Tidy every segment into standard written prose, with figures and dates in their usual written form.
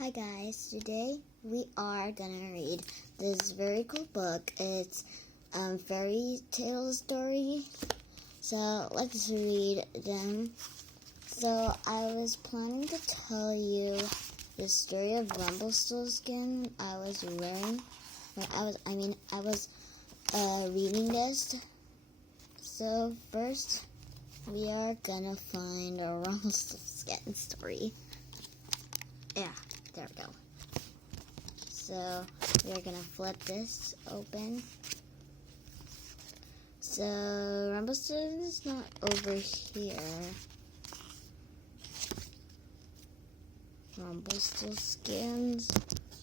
Hi guys, today we are gonna read this very cool book. It's fairy tale story. So let's read them. So I was planning to tell you the story of Rumpelstilskin. I was reading this. So first we are gonna find a Rumpelstilskin story. Yeah. There we go. So we're gonna flip this open. So Rumpelstilskin is not over here. Rumpelstilskin's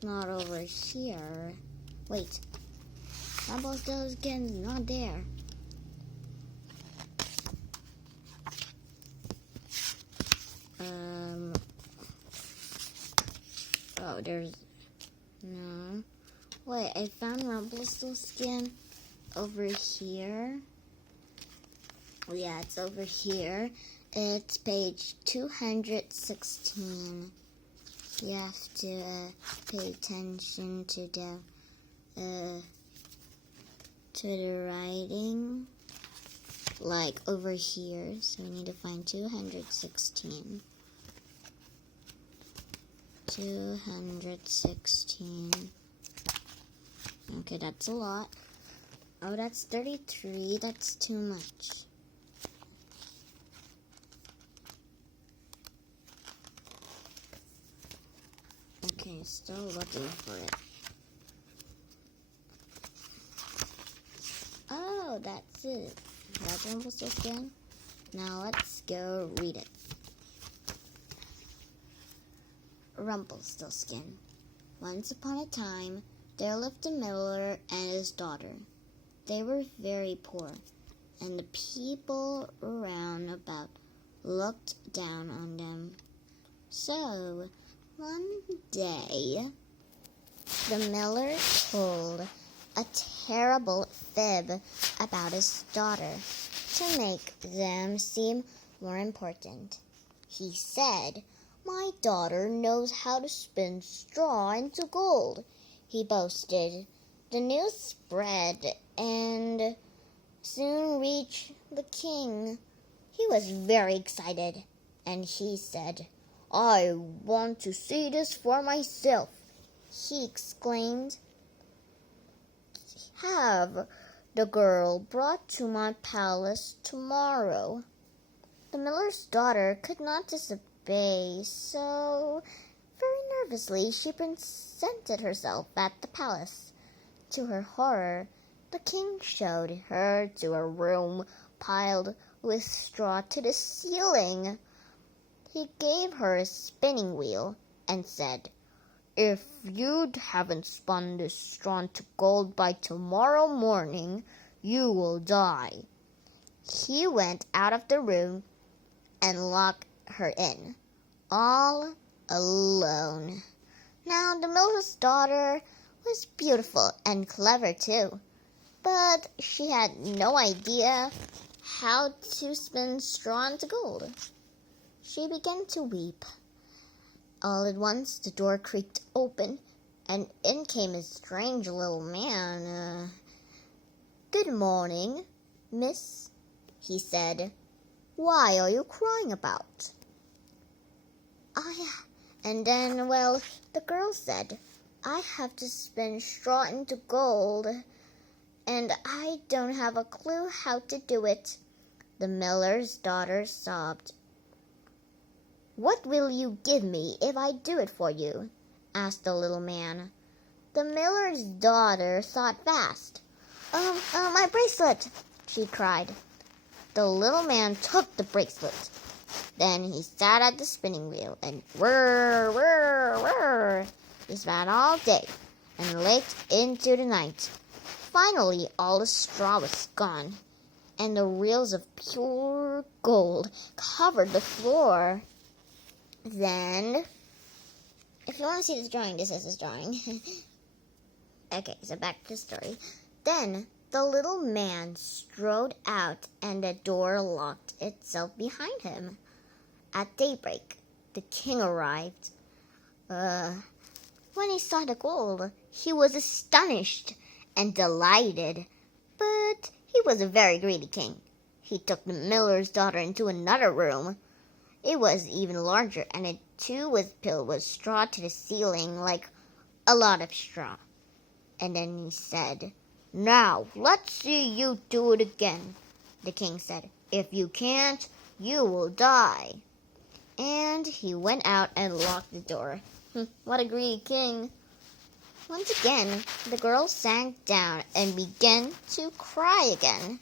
not over here. Wait. Rumpelstilskin's not there. Oh, there's no. Wait, I found Rumpelstilskin over here. Yeah, it's over here. It's page 216. You have to pay attention to the writing, like over here. So we need to find 216. 216. Okay, that's a lot. Oh, that's 33. That's too much. Okay, still looking for it. Oh, that's it. That's Rumpelstilskin. Now let's go read it. Rumpelstilskin. Once upon a time, there lived a miller and his daughter. They were very poor, and the people round about looked down on them. So, one day, the miller told a terrible fib about his daughter to make them seem more important. He said, "My daughter knows how to spin straw into gold," he boasted. The news spread and soon reached the king. He was very excited, and he said, "I want to see this for myself," he exclaimed. "Have the girl brought to my palace tomorrow." The miller's daughter could not disobey, so very nervously she presented herself at the palace. To her horror, the king showed her to a room piled with straw to the ceiling. He gave her a spinning wheel and said, "If you haven't spun this straw into gold by tomorrow morning, you will die." He went out of the room and locked her in, all alone. Now the miller's daughter was beautiful and clever too, but she had no idea how to spin straw into gold. She began to weep. All at once the door creaked open, and in came a strange little man. "Good morning, miss," he said. "Why are you crying about?" And then, the girl said, "I have to spin straw into gold, and I don't have a clue how to do it." The miller's daughter sobbed. "What will you give me if I do it for you?" asked the little man. The miller's daughter thought fast. My bracelet," she cried. The little man took the bracelet. Then he sat at the spinning wheel and whirr, whirr, whirr. He span all day and late into the night. Finally, all the straw was gone, and the reels of pure gold covered the floor. Then, if you want to see this drawing, this is his drawing. Okay, so back to the story. Then the little man strode out, and the door locked itself behind him. At daybreak, the king arrived. When he saw the gold, he was astonished and delighted. But he was a very greedy king. He took the miller's daughter into another room. It was even larger, and it too was filled with straw to the ceiling, like a lot of straw. And then he said, "Now, let's see you do it again." The king said, "If you can't, you will die." And he went out and locked the door. What a greedy king. Once again, the girl sank down and began to cry again.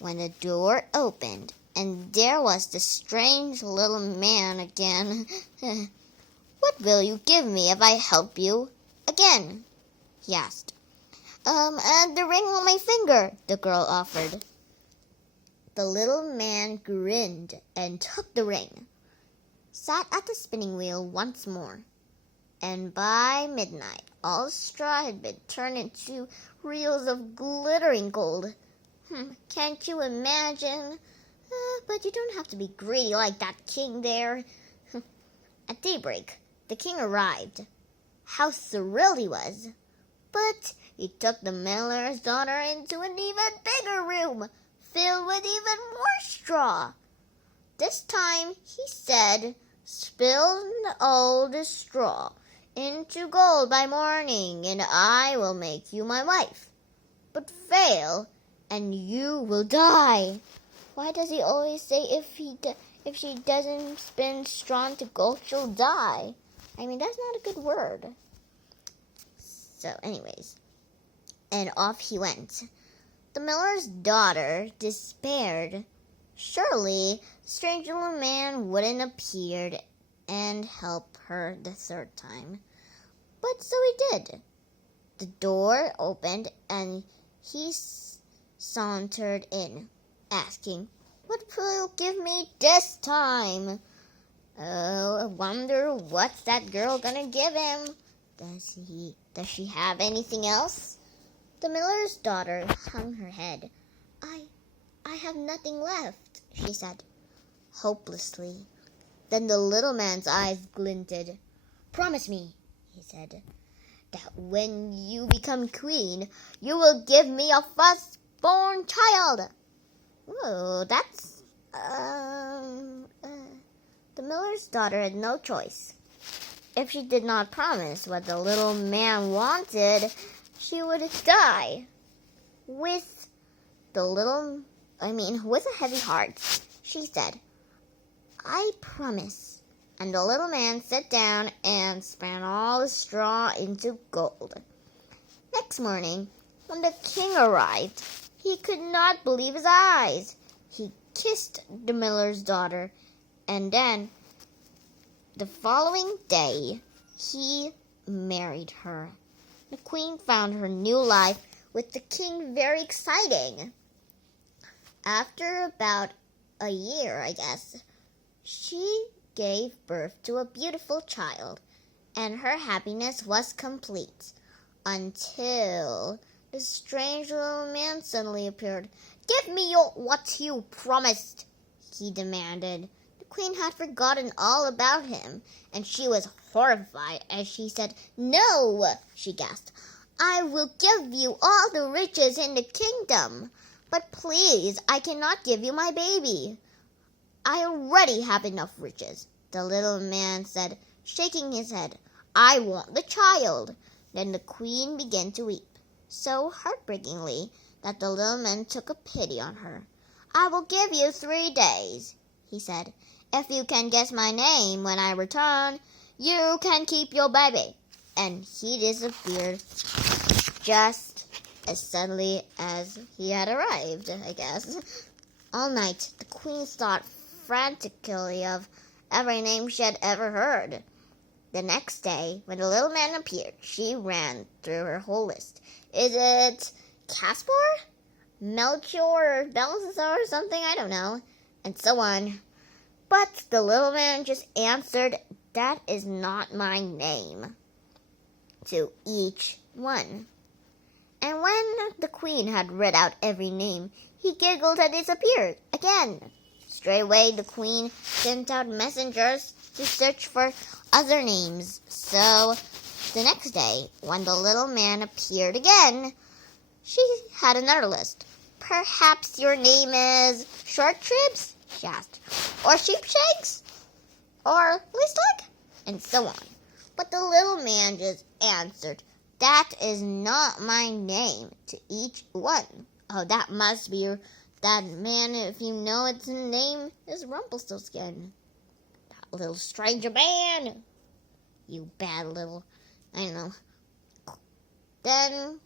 When the door opened, and there was the strange little man again. "What will you give me if I help you again?" he asked. The ring on my finger," the girl offered. The little man grinned and took the ring, sat at the spinning wheel once more, and by midnight all the straw had been turned into reels of glittering gold. Can't you imagine? But you don't have to be greedy like that king there. At daybreak, the king arrived. How thrilled he was! But he took the miller's daughter into an even bigger room, filled with even more straw. This time, he said, "Spill all the straw into gold by morning, and I will make you my wife. But fail, and you will die." Why does he always say if she doesn't spin straw into gold, she'll die? I mean, that's not a good word. So anyways, and off he went. The miller's daughter despaired. Surely the strange little man wouldn't appear and help her the third time. But so he did. The door opened and he sauntered in, asking, "What will you give me this time?" Oh, I wonder what's that girl gonna give him? Does she have anything else? The miller's daughter hung her head. I have nothing left," she said, hopelessly. Then the little man's eyes glinted. "Promise me," he said, "that when you become queen, you will give me a firstborn child." Oh, that's... The miller's daughter had no choice. If she did not promise what the little man wanted, she would die. With a heavy heart, she said, "I promise." And the little man sat down and span all the straw into gold. Next morning, when the king arrived, he could not believe his eyes. He kissed the miller's daughter, and then the following day, he married her. The queen found her new life with the king very exciting. After about a year, I guess, she gave birth to a beautiful child, and her happiness was complete until the strange little man suddenly appeared. "Give me what you promised," he demanded. The queen had forgotten all about him, and she was horrified as she said, "No," she gasped. "I will give you all the riches in the kingdom, but please, I cannot give you my baby." "I already have enough riches," the little man said, shaking his head. "I want the child." Then the queen began to weep, so heartbreakingly that the little man took a pity on her. "I will give you 3 days," he said. "If you can guess my name when I return, you can keep your baby." And he disappeared just as suddenly as he had arrived, I guess. All night, the queen thought frantically of every name she had ever heard. The next day, when the little man appeared, she ran through her whole list. "Is it Caspar? Melchior or Balthazar or something? I don't know." And so on. But the little man just answered, "That is not my name," to each one. And when the queen had read out every name, he giggled and disappeared again. Straight away the queen sent out messengers to search for other names. So the next day, when the little man appeared again, she had another list. Perhaps your name is Short Ribs? She asked. Or Sheepshanks? Or Leastleg? And so on. But the little man just answered, that is not my name, to each one. Oh, that must be that man, if you know its name is Rumpelstilskin. That little stranger man. You bad little, I know. Then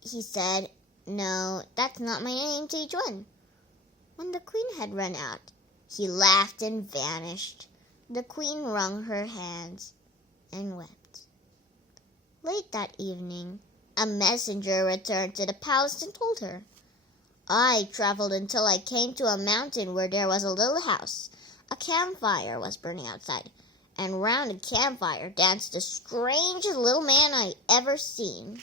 he said, no, that's not my name to each one. When the queen had run out, he laughed and vanished. The queen wrung her hands and wept. Late that evening, a messenger returned to the palace and told her, I traveled until I came to a mountain where there was a little house. A campfire was burning outside, and round the campfire danced the strangest little man I ever seen.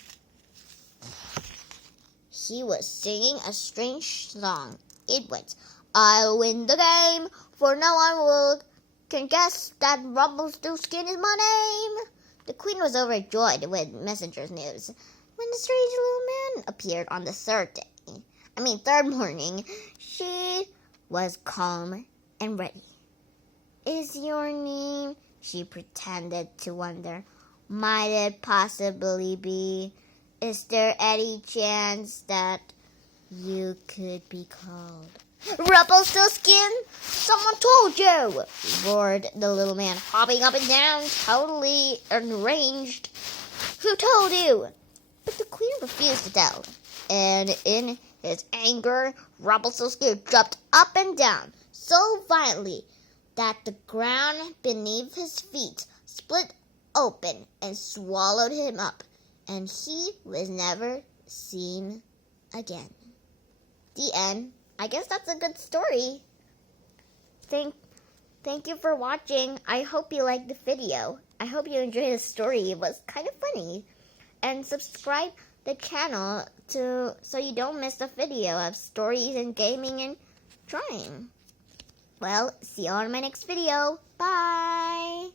He was singing a strange song. It went, I'll win the game, for no one can guess that Rumpelstilskin is my name. The queen was overjoyed with messenger's news. When the strange little man appeared on the third morning, she was calm and ready. Is your name? She pretended to wonder. Might it possibly be? Is there any chance that you could be called Rumpelstilskin? Someone told you, roared the little man, hopping up and down, totally enraged. Who told you? But the queen refused to tell, and in his anger, Rumpelstilskin jumped up and down so violently that the ground beneath his feet split open and swallowed him up, and he was never seen again. The end. I guess that's a good story. Thank you for watching. I hope you liked the video. I hope you enjoyed the story. It was kind of funny. And subscribe the channel so you don't miss the video of stories and gaming and drawing. Well, see you on my next video. Bye!